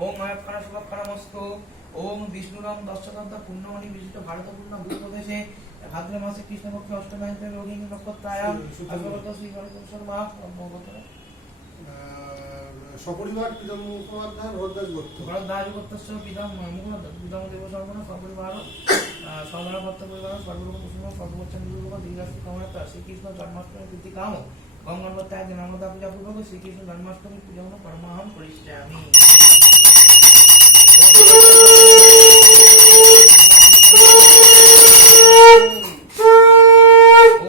ওম অয়ক্ষরা শুভক্ষরমস্তু। ওম বিষ্ণুরাম দশরথ পূর্ণমণি বিশিষ্ট ভারতপূর্ণ ভূপ্রদেশে ভাদ্র মাসে কৃষ্ণপক্ষে অষ্টমায়িতে রোহিণী নক্ষত্রায়াম আগত শ্রী হরিকংসর মা ব্রহ্মবতরে সপরিবার পিতাম মুখোপাধ্যায় ভরদ্বাজ গোত্র ভরদ্বাজ গোত্রস্য পিতাম মুখোপাধ্যায় পিতাম দেব সর্বণ সপরিবার সর্বরা ভক্ত পরিবার সর্বরূপ কুসুম সর্বোচ্চন গুরুরূপ দীর্ঘাশু কামনাতা শ্রীকৃষ্ণ জন্মাষ্টমী প্রীতি কাম গঙ্গনবত্যাগ নর্মদা পূজা পূর্বক শ্রীকৃষ্ণ জন্মাষ্টমী পূজা পরমাহম করিষ্যামি।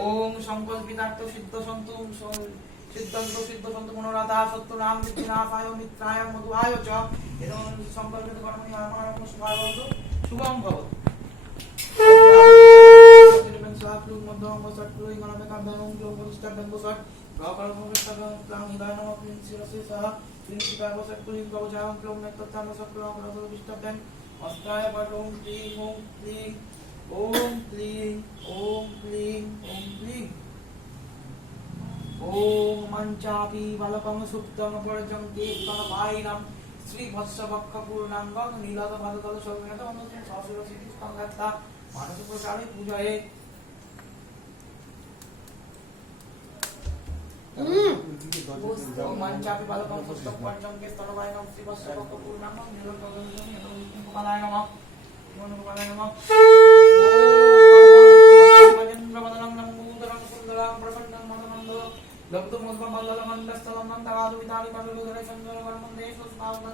ওম সংকল্পিতার্থ সিদ্ধ সন্তু সিদ্ধান্ত সিদ্ধ সন্তু মনোরাধা সত্য নাম বিচ্ছিন্নায় মিত্রায় মধুআয় চ এরকম সংকল্পিত কর্মণি আমার শুভায় ভবতু শুভং ভবতু। সাপ্লু মধ্যম সট্লু গণবে কাব্যং যোগ প্রতিষ্ঠাব্যং সট প্রকল্পস্তাগং প্লাং হিদানম প্রিন্সিরসে সহ প্রিন্সিপাব সট্লুং গবজাং প্লং নেতত্তাম সট্লুং প্রদল বিষ্টাব্যং অস্ত্রায় পটং ক্লিং ওম ক্লিং ওম ক্লিং ওম ক্লিং ওম ক্লিং ওম মঞ্চাপি বালকং সুপ্তং পরজন্তি তনপাইনাম শ্রী ভৎসবক্ষ পূর্ণাঙ্গং নীলদ ভাদতল সর্বমেত অনুসে সসুর সিদ্ধি সংঘাতা মানস প্রসারে পূজয়ে। ওম মঞ্চাপি বালকং সুপ্তং পরজন্তি তনপাইনাম শ্রী ভৎসবক্ষ পূর্ণাঙ্গং নীলদ ভাদতল সর্বমেত অনুসে গোপালায় নমঃ গোপালায় নমঃ। ওম ভজেন্দ্র বদনং নমোদরং সুন্দরং প্রসন্নং মদনন্দ লব্ধ মধুম বল্লভ মন্দস্থলম নন্দাবাদু বিতালি পাদুলুধরে চন্দ্র গর্মন্দেশ সুস্মাউন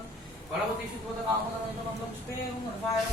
গণপতি সুতপদ কামদনৈত মন্দপুষ্পে ওম রসায়